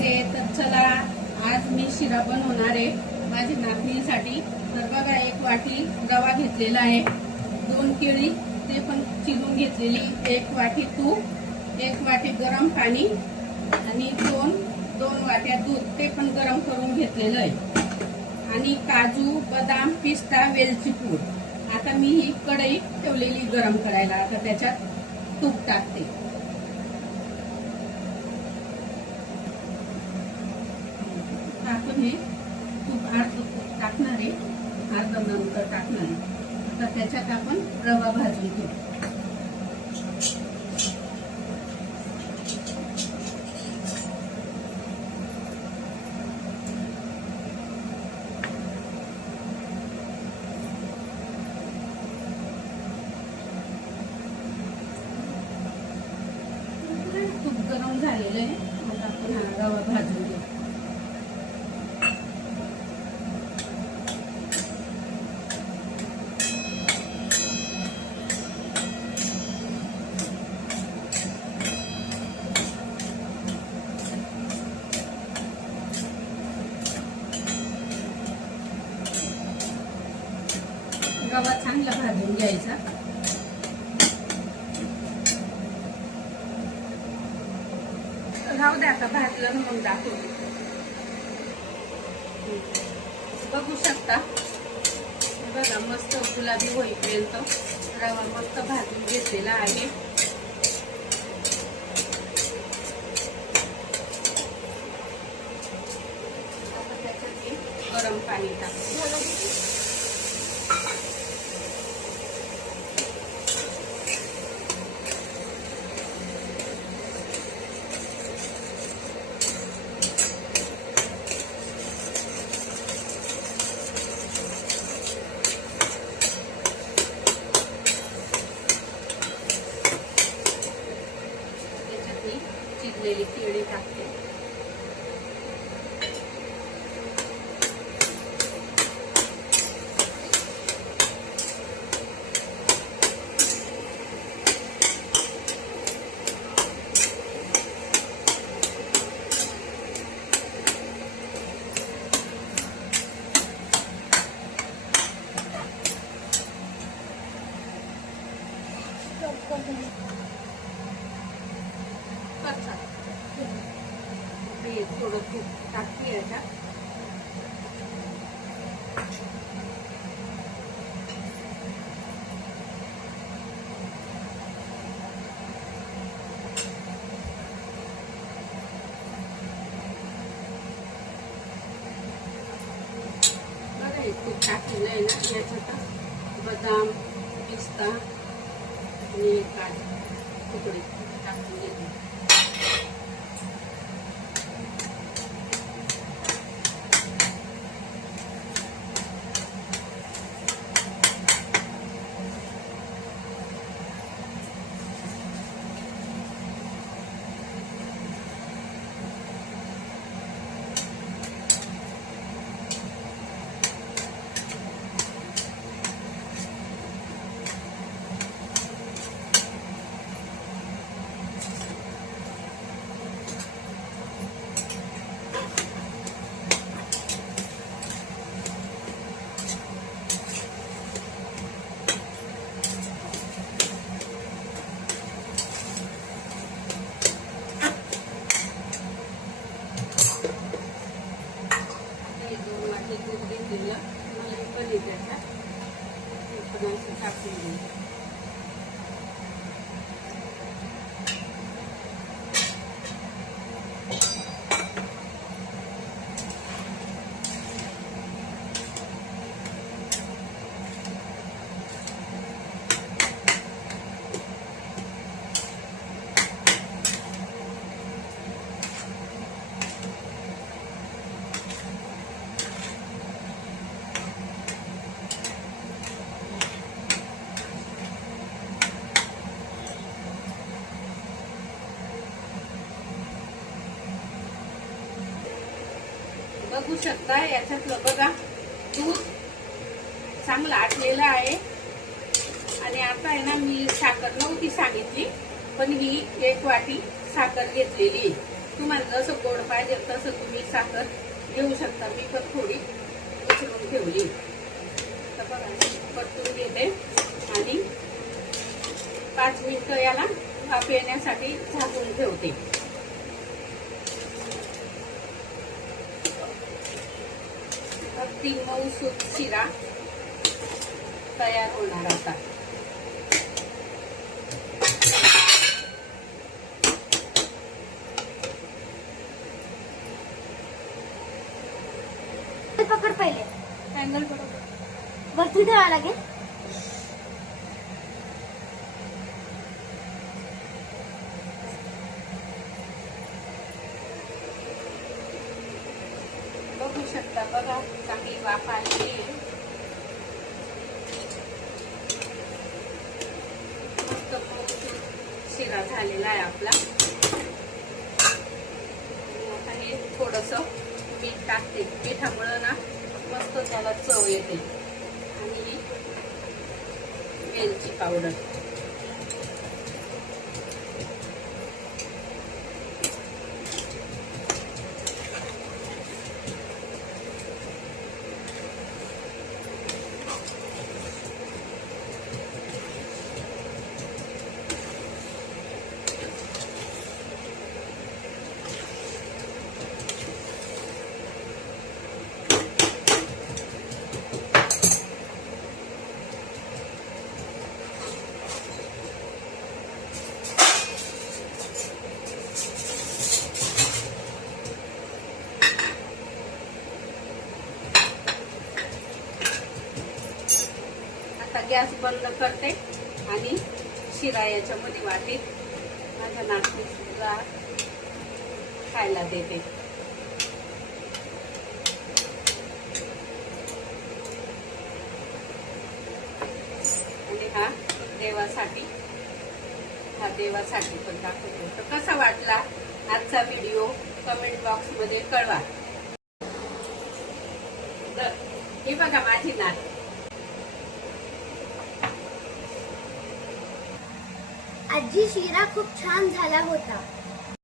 रे. तर चला, आज मी शिरा बनवणार आहे माझ्या नातनीसाठी. तर बघा, 1 वाटी रवा घेतलेला आहे, 2 केळी ते पण चिरून घेतलेली, 1 वाटी तूप, 1 वाटी गरम पाणी आणि 2 वाट्या दूध ते पण गरम करून घेतलेलं आहे, आणि काजू, बदाम, पिस्ता, वेलची पूड. आता मी ही कढई ठेवलेली गरम करायला. आता त्याच्यात तूप टाकते. आपण हे तूप अर्ध टाकणार आहे, अर्ध नंतर टाकणार आहे. आता त्याच्यात आपण रवा भाजून घेऊ. तूप गरम झालेलं आहे. आता आपण हा रवा भाजून घेऊ. रवा चांगला भाजून घ्यायचा. राहू द्या, आता भाजलं मग दाखवते. बघू शकता, बघा मस्त गुलाबी होईपर्यंत रवा मस्त भाजून घेतलेला आहे. आता त्याच्यात गरम पाणी टाकतो. चिरलेली केळी टाकते. थोडं तूप टाकते याच्यात. बघा, हे तूप टाकलेलं आहे ना, याच्यात बदाम, पिस्ता आणि काजू तुकडे टाकून घेते. दूध घेतलेलं मला पण त्याच्यात टाकून देऊ. बघू शकता याच्यातलं बघा दूध चांगलं आटलेलं आहे. आणि आता आहे ना मी साखर नव्हती सांगितली पण ही 1 वाटी साखर घेतलेली. तुम्हाला जसं गोड पाहिजे तसं तुम्ही साखर घेऊ शकता. मी पण थोडी उचलून ठेवली. तर बघा परतून घेते आणि 5 मिनिटं याला वाफ येण्यासाठी झाकून ठेवते. अगदी मऊसूत शिरा तयार होणार आता. पकड पहिले अँगल बरोबर वरती ठेवावं लागेल. बघू शकता बघा चांगली वाफ आलेली आहे. मस्त मऊसूत शिरा झालेला आहे आपला. आता हे थोडंसं मीठ टाकते. मिठामुळं ना मस्त त्याला चव येते. आणि वेलची पावडर गॅस बंद करते आणि शिरा याच्यामध्ये वाटीत माझ्या नातूला खायला देते. आणि हा देवासाठी पण दाखवतो. तर कसा वाटला आजचा व्हिडिओ कमेंट बॉक्स मध्ये कळवा. तर हे बघा माझी नात. आजी शिरा खूप छान झाला होता.